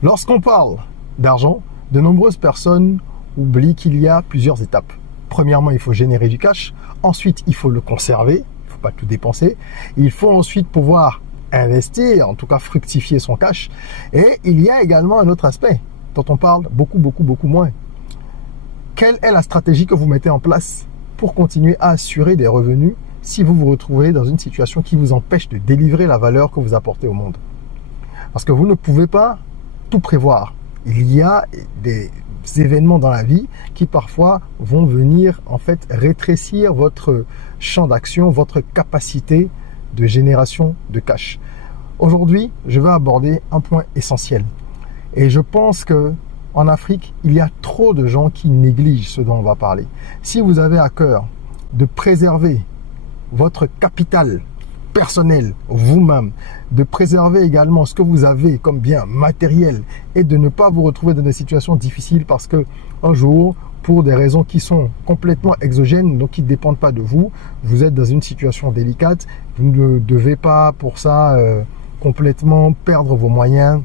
Lorsqu'on parle d'argent, de nombreuses personnes oublient qu'il y a plusieurs étapes. Premièrement, il faut générer du cash. Ensuite, il faut le conserver. Il ne faut pas tout dépenser. Il faut ensuite pouvoir investir, en tout cas fructifier son cash. Et il y a également un autre aspect dont on parle beaucoup moins. Quelle est la stratégie que vous mettez en place pour continuer à assurer des revenus si vous vous retrouvez dans une situation qui vous empêche de délivrer la valeur que vous apportez au monde? Parce que vous ne pouvez pas tout prévoir. Il y a des événements dans la vie qui parfois vont venir en fait rétrécir votre champ d'action, votre capacité de génération de cash. Aujourd'hui, je vais aborder un point essentiel. Et je pense que en Afrique, il y a trop de gens qui négligent ce dont on va parler. Si vous avez à cœur de préserver votre capital personnel, vous-même, de préserver également ce que vous avez comme bien matériel et de ne pas vous retrouver dans des situations difficiles parce que un jour, pour des raisons qui sont complètement exogènes, donc qui ne dépendent pas de vous, vous êtes dans une situation délicate, vous ne devez pas pour ça complètement perdre vos moyens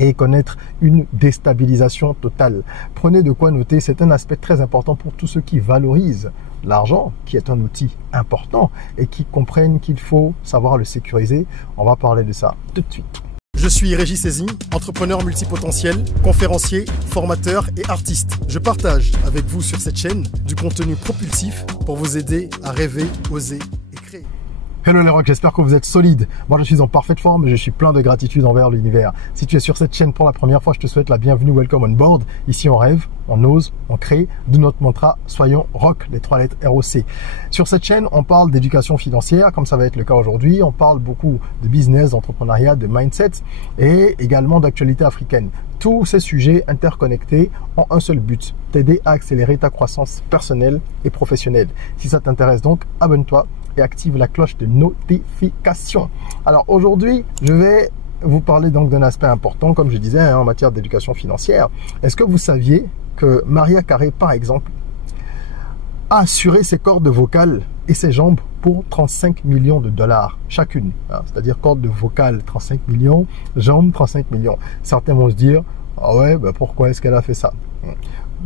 et connaître une déstabilisation totale. Prenez de quoi noter, c'est un aspect très important pour tous ceux qui valorisent l'argent, qui est un outil important et qui comprennent qu'il faut savoir le sécuriser. On va parler de ça tout de suite. Je suis Régis Sezin, entrepreneur multipotentiel, conférencier, formateur et artiste. Je partage avec vous sur cette chaîne du contenu propulsif pour vous aider à rêver, oser et créer. Hello les rocks, j'espère que vous êtes solides. Moi je suis en parfaite forme et je suis plein de gratitude envers l'univers. Si tu es sur cette chaîne pour la première fois, je te souhaite la bienvenue, welcome on board. Ici on rêve, on ose, on crée. D'où notre mantra, soyons rock, les 3 lettres ROC. Sur cette chaîne, on parle d'éducation financière, comme ça va être le cas aujourd'hui. On parle beaucoup de business, d'entrepreneuriat, de mindset et également d'actualité africaine. Tous ces sujets interconnectés ont un seul but, t'aider à accélérer ta croissance personnelle et professionnelle. Si ça t'intéresse donc, abonne-toi et active la cloche de notification. Alors aujourd'hui, je vais vous parler donc d'un aspect important, comme je disais, en matière d'éducation financière. Est-ce que vous saviez que Mariah Carey, par exemple, a assuré ses cordes vocales et ses jambes pour 35 millions de dollars chacune, hein, c'est-à-dire cordes vocales 35 millions, jambes 35 millions. Certains vont se dire, ah ouais, ben pourquoi est-ce qu'elle a fait ça?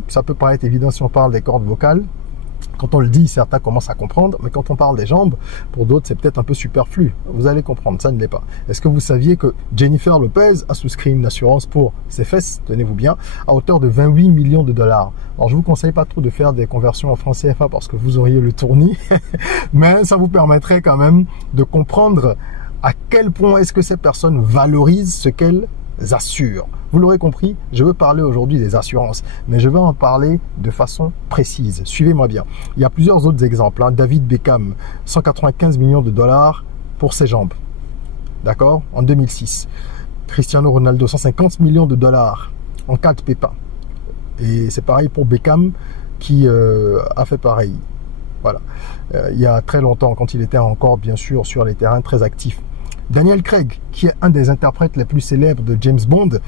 Ça peut paraître évident si on parle des cordes vocales. Quand on le dit, certains commencent à comprendre, mais quand on parle des jambes, pour d'autres, c'est peut-être un peu superflu. Vous allez comprendre, ça ne l'est pas. Est-ce que vous saviez que Jennifer Lopez a souscrit une assurance pour ses fesses, tenez-vous bien, à hauteur de 28 millions de dollars? Alors, je vous conseille pas trop de faire des conversions en francs CFA parce que vous auriez le tournis, mais ça vous permettrait quand même de comprendre à quel point est-ce que ces personnes valorisent ce qu'elles assurent. Vous l'aurez compris, je veux parler aujourd'hui des assurances, mais je vais en parler de façon précise. Suivez-moi bien. Il y a plusieurs autres exemples. David Beckham, 195 millions de dollars pour ses jambes. D'accord? En 2006. Cristiano Ronaldo, 150 millions de dollars en cas de pépin. Et c'est pareil pour Beckham qui a fait pareil. Voilà. Il y a très longtemps, quand il était encore, bien sûr, sur les terrains très actifs. Daniel Craig, qui est un des interprètes les plus célèbres de James Bond,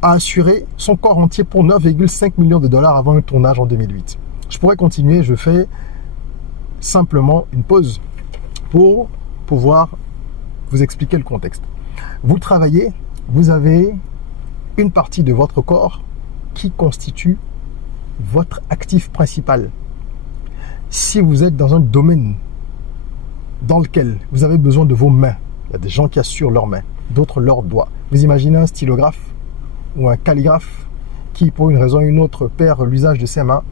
a assuré son corps entier pour 9,5 millions de dollars avant un tournage en 2008. Je pourrais continuer, je fais simplement une pause pour pouvoir vous expliquer le contexte. Vous travaillez, vous avez une partie de votre corps qui constitue votre actif principal. Si vous êtes dans un domaine dans lequel vous avez besoin de vos mains, il y a des gens qui assurent leurs mains, d'autres leurs doigts. Vous imaginez un stylographe ou un calligraphe qui, pour une raison ou une autre, perd l'usage de ses mains,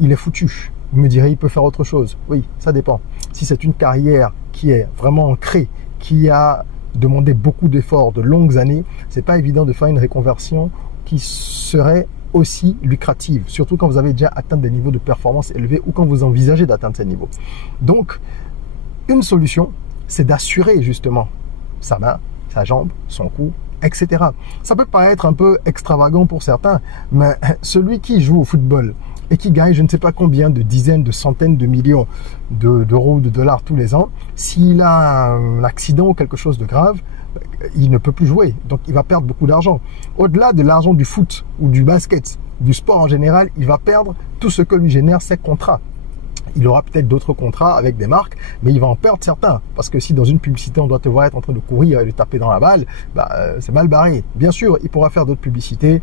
il est foutu. Vous me direz, il peut faire autre chose. Oui, ça dépend. Si c'est une carrière qui est vraiment ancrée, qui a demandé beaucoup d'efforts, de longues années, c'est pas évident de faire une reconversion qui serait aussi lucrative, surtout quand vous avez déjà atteint des niveaux de performance élevés ou quand vous envisagez d'atteindre ces niveaux. Donc, une solution, c'est d'assurer justement sa main, sa jambe, son cou, etc. Ça peut paraître un peu extravagant pour certains, mais celui qui joue au football et qui gagne je ne sais pas combien de dizaines, de centaines de millions d'euros ou de dollars tous les ans, s'il a un accident ou quelque chose de grave, il ne peut plus jouer, donc il va perdre beaucoup d'argent. Au-delà de l'argent du foot ou du basket, du sport en général, il va perdre tout ce que lui génère ses contrats. Il aura peut-être d'autres contrats avec des marques, mais il va en perdre certains. Parce que si dans une publicité, on doit te voir être en train de courir et de taper dans la balle, c'est mal barré. Bien sûr, il pourra faire d'autres publicités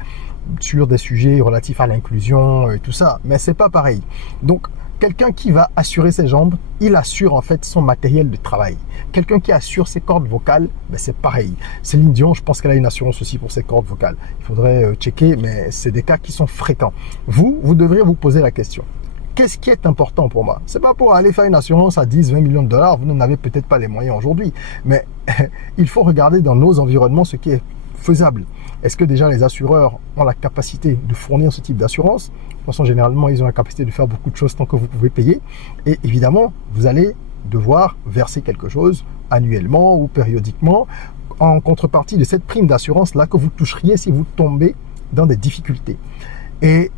sur des sujets relatifs à l'inclusion et tout ça, mais c'est pas pareil. Donc, quelqu'un qui va assurer ses jambes, il assure en fait son matériel de travail. Quelqu'un qui assure ses cordes vocales, c'est pareil. Céline Dion, je pense qu'elle a une assurance aussi pour ses cordes vocales. Il faudrait checker, mais c'est des cas qui sont fréquents. Vous devriez vous poser la question. Qu'est-ce qui est important pour moi? C'est pas pour aller faire une assurance à 10, 20 millions de dollars. Vous n'en avez peut-être pas les moyens aujourd'hui. Mais il faut regarder dans nos environnements ce qui est faisable. Est-ce que déjà les assureurs ont la capacité de fournir ce type d'assurance? De toute façon, généralement, ils ont la capacité de faire beaucoup de choses tant que vous pouvez payer. Et évidemment, vous allez devoir verser quelque chose annuellement ou périodiquement en contrepartie de cette prime d'assurance-là que vous toucheriez si vous tombez dans des difficultés. Et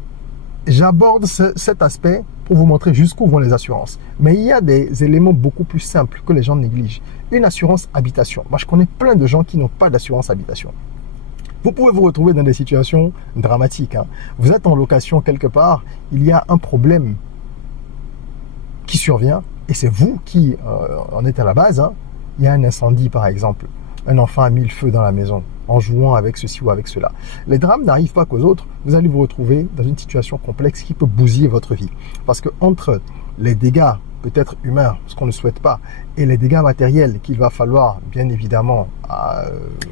j'aborde cet aspect pour vous montrer jusqu'où vont les assurances. Mais il y a des éléments beaucoup plus simples que les gens négligent. Une assurance habitation. Moi, je connais plein de gens qui n'ont pas d'assurance habitation. Vous pouvez vous retrouver dans des situations dramatiques. Vous êtes en location quelque part, il y a un problème qui survient et c'est vous qui en êtes à la base. Il y a un incendie par exemple. Un enfant a mis le feu dans la maison en jouant avec ceci ou avec cela. Les drames n'arrivent pas qu'aux autres. Vous allez vous retrouver dans une situation complexe qui peut bousiller votre vie. Parce que entre les dégâts peut-être humains, ce qu'on ne souhaite pas, et les dégâts matériels qu'il va falloir bien évidemment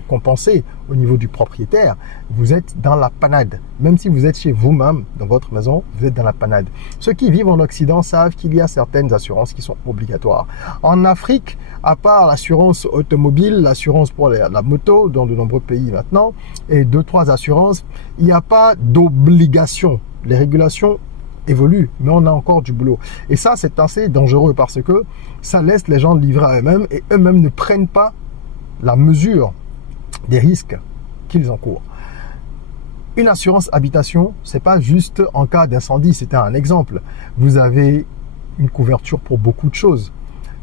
compenser au niveau du propriétaire, vous êtes dans la panade. Même si vous êtes chez vous-même, dans votre maison, vous êtes dans la panade. Ceux qui vivent en Occident savent qu'il y a certaines assurances qui sont obligatoires. En Afrique, à part l'assurance automobile, l'assurance pour la moto, dans de nombreux pays maintenant, et 2-3 assurances, il n'y a pas d'obligation. Les régulations évolue, mais on a encore du boulot. Et ça, c'est assez dangereux parce que ça laisse les gens livrer à eux-mêmes et eux-mêmes ne prennent pas la mesure des risques qu'ils encourent. Une assurance habitation, c'est pas juste en cas d'incendie, c'était un exemple. Vous avez une couverture pour beaucoup de choses.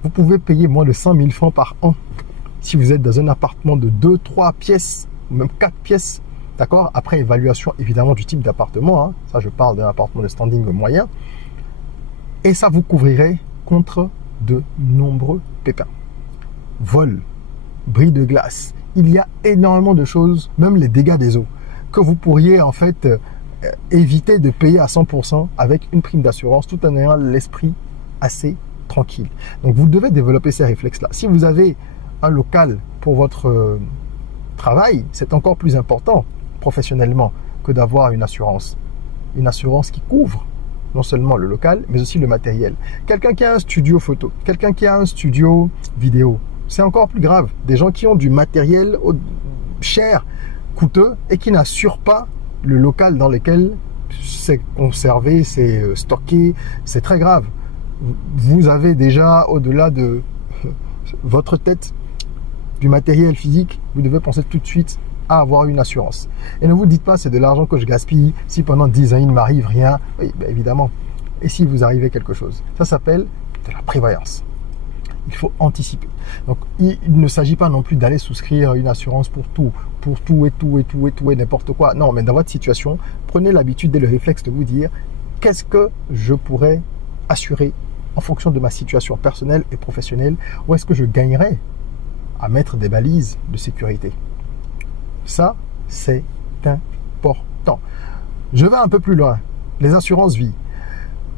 Vous pouvez payer moins de 100 000 francs par an si vous êtes dans un appartement de 2-3 pièces, ou même 4 pièces. D'accord? Après évaluation évidemment du type d'appartement, ça je parle d'un appartement de standing moyen, et ça vous couvrirait contre de nombreux pépins. Vol, bris de glace, il y a énormément de choses, même les dégâts des eaux, que vous pourriez en fait éviter de payer à 100% avec une prime d'assurance tout en ayant l'esprit assez tranquille. Donc vous devez développer ces réflexes-là. Si vous avez un local pour votre travail, c'est encore plus important professionnellement que d'avoir une assurance. Une assurance qui couvre non seulement le local, mais aussi le matériel. Quelqu'un qui a un studio photo, quelqu'un qui a un studio vidéo, c'est encore plus grave. Des gens qui ont du matériel cher, coûteux, et qui n'assurent pas le local dans lequel c'est conservé, c'est stocké, c'est très grave. Vous avez déjà, au-delà de votre tête, du matériel physique, vous devez penser tout de suite à avoir une assurance. Et ne vous dites pas, c'est de l'argent que je gaspille, si pendant 10 ans il ne m'arrive rien. Oui, évidemment. Et si vous arrivez quelque chose? Ça s'appelle de la prévoyance. Il faut anticiper. Donc, il ne s'agit pas non plus d'aller souscrire une assurance pour tout et n'importe quoi. Non, mais dans votre situation, prenez l'habitude et le réflexe de vous dire, qu'est-ce que je pourrais assurer en fonction de ma situation personnelle et professionnelle? Où est-ce que je gagnerais à mettre des balises de sécurité? Ça, c'est important. Je vais un peu plus loin. Les assurances vie.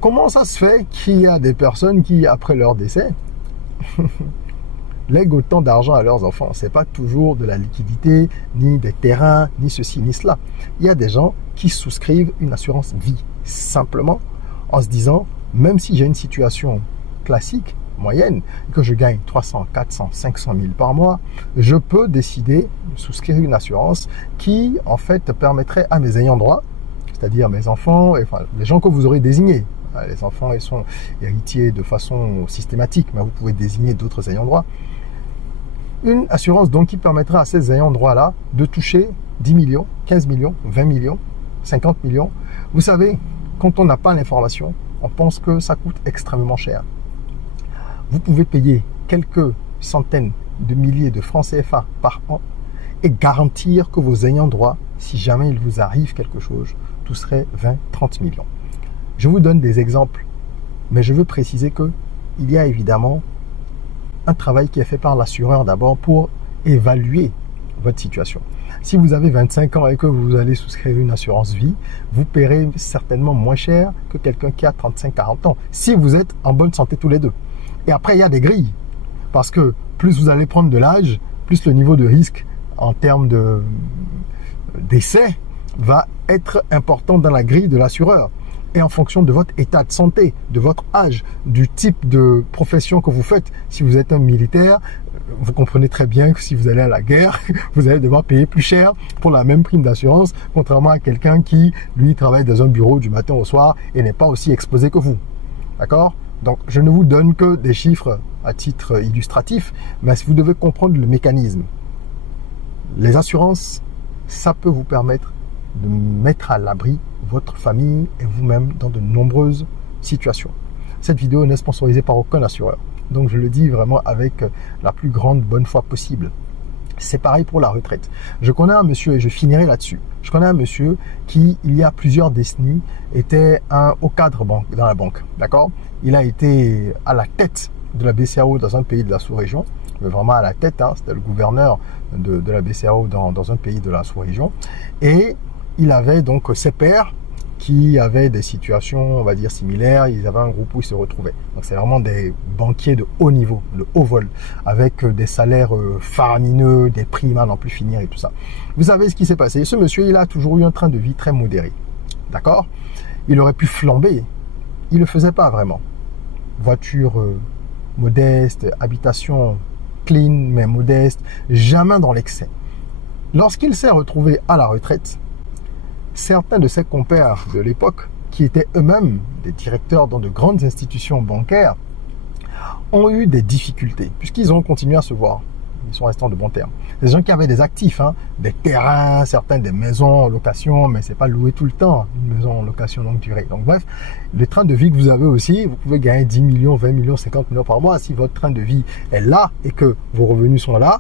Comment ça se fait qu'il y a des personnes qui, après leur décès, lèguent autant d'argent à leurs enfants? C'est pas toujours de la liquidité, ni des terrains, ni ceci, ni cela. Il y a des gens qui souscrivent une assurance vie, simplement, en se disant, même si j'ai une situation classique, moyenne, que je gagne 300, 400, 500 000 par mois, je peux décider de souscrire une assurance qui, en fait, permettrait à mes ayants droit, c'est-à-dire mes enfants, enfin, les gens que vous aurez désignés. Les enfants, ils sont héritiers de façon systématique, mais vous pouvez désigner d'autres ayants droit. Une assurance donc qui permettra à ces ayants droit-là de toucher 10 millions, 15 millions, 20 millions, 50 millions. Vous savez, quand on n'a pas l'information, on pense que ça coûte extrêmement cher. Vous pouvez payer quelques centaines de milliers de francs CFA par an et garantir que vos ayants droit, si jamais il vous arrive quelque chose, tout serait 20-30 millions. Je vous donne des exemples Mais je veux préciser que il y a évidemment un travail qui est fait par l'assureur d'abord pour évaluer votre situation. Si vous avez 25 ans et que vous allez souscrire une assurance vie, vous paierez certainement moins cher que quelqu'un qui a 35-40 ans, si vous êtes en bonne santé tous les deux. Et après, il y a des grilles, parce que plus vous allez prendre de l'âge, plus le niveau de risque en termes d'essai va être important dans la grille de l'assureur. Et en fonction de votre état de santé, de votre âge, du type de profession que vous faites. Si vous êtes un militaire, vous comprenez très bien que si vous allez à la guerre, vous allez devoir payer plus cher pour la même prime d'assurance, contrairement à quelqu'un qui, lui, travaille dans un bureau du matin au soir et n'est pas aussi exposé que vous. D'accord? Donc, je ne vous donne que des chiffres à titre illustratif, mais vous devez comprendre le mécanisme. Les assurances, ça peut vous permettre de mettre à l'abri votre famille et vous-même dans de nombreuses situations. Cette vidéo n'est sponsorisée par aucun assureur. Donc je le dis vraiment avec la plus grande bonne foi possible. C'est pareil pour la retraite. Je connais un monsieur, et je finirai là-dessus. Je connais un monsieur qui, il y a plusieurs décennies, était au cadre dans la banque. D'accord? Il a été à la tête de la BCAO dans un pays de la sous-région. Mais vraiment à la tête, hein, c'était le gouverneur de la BCAO dans un pays de la sous-région. Et il avait donc ses pairs qui avaient des situations, on va dire, similaires. Ils avaient un groupe où ils se retrouvaient. Donc, c'est vraiment des banquiers de haut niveau, de haut vol, avec des salaires faramineux, des primes à n'en plus finir et tout ça. Vous savez ce qui s'est passé? Ce monsieur, il a toujours eu un train de vie très modéré. D'accord? Il aurait pu flamber. Il ne le faisait pas vraiment. Voiture modeste, habitation clean mais modeste, jamais dans l'excès. Lorsqu'il s'est retrouvé à la retraite, certains de ses compères de l'époque, qui étaient eux-mêmes des directeurs dans de grandes institutions bancaires, ont eu des difficultés, puisqu'ils ont continué à se voir. Ils sont restés en de bons termes. Des gens qui avaient des actifs, hein, des terrains, certains des maisons en location, mais c'est pas loué tout le temps, une maison en location longue durée. Donc bref, le train de vie que vous avez aussi, vous pouvez gagner 10 millions, 20 millions, 50 millions par mois. Si votre train de vie est là et que vos revenus sont là,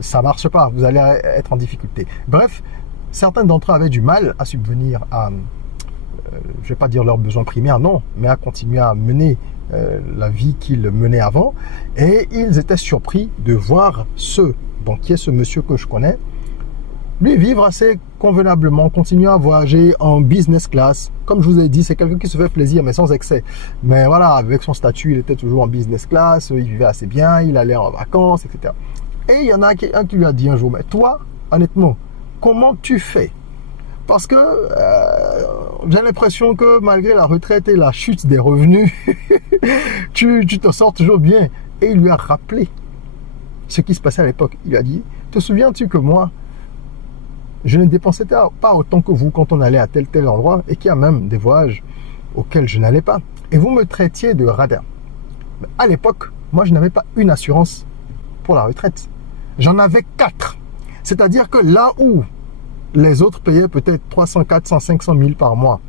ça marche pas, vous allez être en difficulté. Bref, certains d'entre eux avaient du mal à subvenir à, je vais pas dire leurs besoins primaires, non, mais à continuer à mener la vie qu'ils menaient avant. Et ils étaient surpris de voir ce banquier, ce monsieur que je connais, lui vivre assez convenablement, continuer à voyager en business class. Comme je vous ai dit, c'est quelqu'un qui se fait plaisir, mais sans excès. Mais voilà, avec son statut, il était toujours en business class, il vivait assez bien, il allait en vacances, etc. Et il y en a un qui lui a dit un jour, mais toi, honnêtement, comment tu fais? Parce que j'ai l'impression que malgré la retraite et la chute des revenus, tu te sors toujours bien. Et il lui a rappelé ce qui se passait à l'époque. Il lui a dit, te souviens-tu que moi, je ne dépensais pas autant que vous quand on allait à tel endroit, et qu'il y a même des voyages auxquels je n'allais pas. Et vous me traitiez de radin. Mais à l'époque, moi je n'avais pas une assurance pour la retraite. J'en avais 4. C'est-à-dire que là où les autres payaient peut-être 300, 400, 500 000 par mois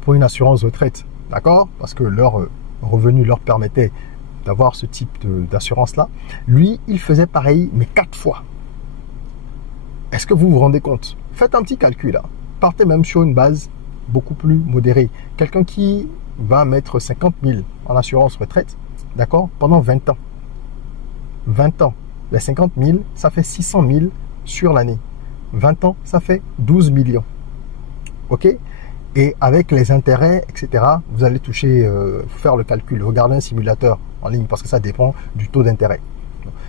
pour une assurance retraite, d'accord? Parce que leur revenu leur permettait d'avoir ce type d'assurance-là. Lui, il faisait pareil, mais 4 fois. Est-ce que vous vous rendez compte? Faites un petit calcul là. Partez même sur une base beaucoup plus modérée. Quelqu'un qui va mettre 50 000 en assurance retraite, d'accord? Pendant 20 ans. 20 ans. Les 50 000, ça fait 600 000 sur l'année. 20 ans, ça fait 12 millions. OK? Et avec les intérêts, etc., vous allez toucher, faire le calcul, regardez un simulateur en ligne parce que ça dépend du taux d'intérêt.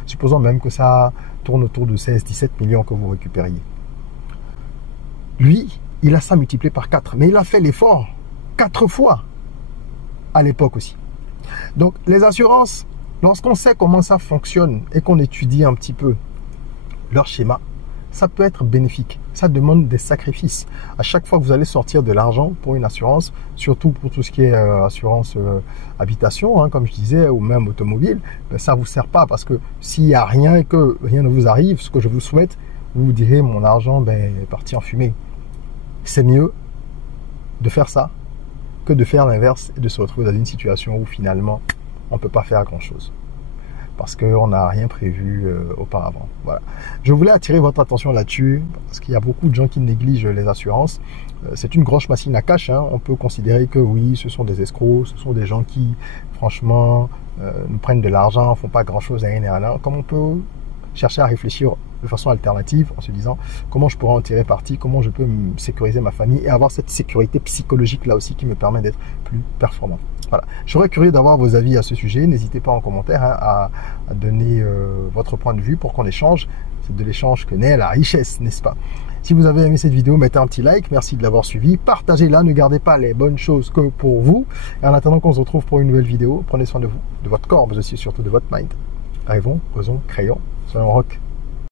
Supposons même que ça tourne autour de 16-17 millions que vous récupériez. Lui, il a ça multiplié par 4, mais il a fait l'effort 4 fois à l'époque aussi. Donc, les assurances, lorsqu'on sait comment ça fonctionne et qu'on étudie un petit peu leur schéma, ça peut être bénéfique. Ça demande des sacrifices. À chaque fois que vous allez sortir de l'argent pour une assurance, surtout pour tout ce qui est assurance habitation, hein, comme je disais, ou même automobile, ben, ça ne vous sert pas parce que s'il n'y a rien et que rien ne vous arrive, ce que je vous souhaite, vous vous direz mon argent est parti en fumée. C'est mieux de faire ça que de faire l'inverse et de se retrouver dans une situation où finalement on ne peut pas faire grand chose. parce qu'on n'a rien prévu auparavant. Voilà. Je voulais attirer votre attention là-dessus, parce qu'il y a beaucoup de gens qui négligent les assurances. C'est une grosse machine à cash, hein. On peut considérer que oui, ce sont des escrocs, ce sont des gens qui, franchement, nous prennent de l'argent, font pas grand-chose à rien et à rien. Comme on peut chercher à réfléchir de façon alternative en se disant comment je pourrais en tirer parti, comment je peux sécuriser ma famille et avoir cette sécurité psychologique là aussi qui me permet d'être plus performant. Voilà. Je serais curieux d'avoir vos avis à ce sujet. N'hésitez pas en commentaire à donner votre point de vue pour qu'on échange. C'est de l'échange que naît la richesse, n'est-ce pas? Si vous avez aimé cette vidéo, mettez un petit like. Merci de l'avoir suivi. Partagez-la. Ne gardez pas les bonnes choses que pour vous. Et en attendant qu'on se retrouve pour une nouvelle vidéo, prenez soin de vous, de votre corps, mais aussi surtout de votre mind. Rêvons, osons, créons. Soyons rock.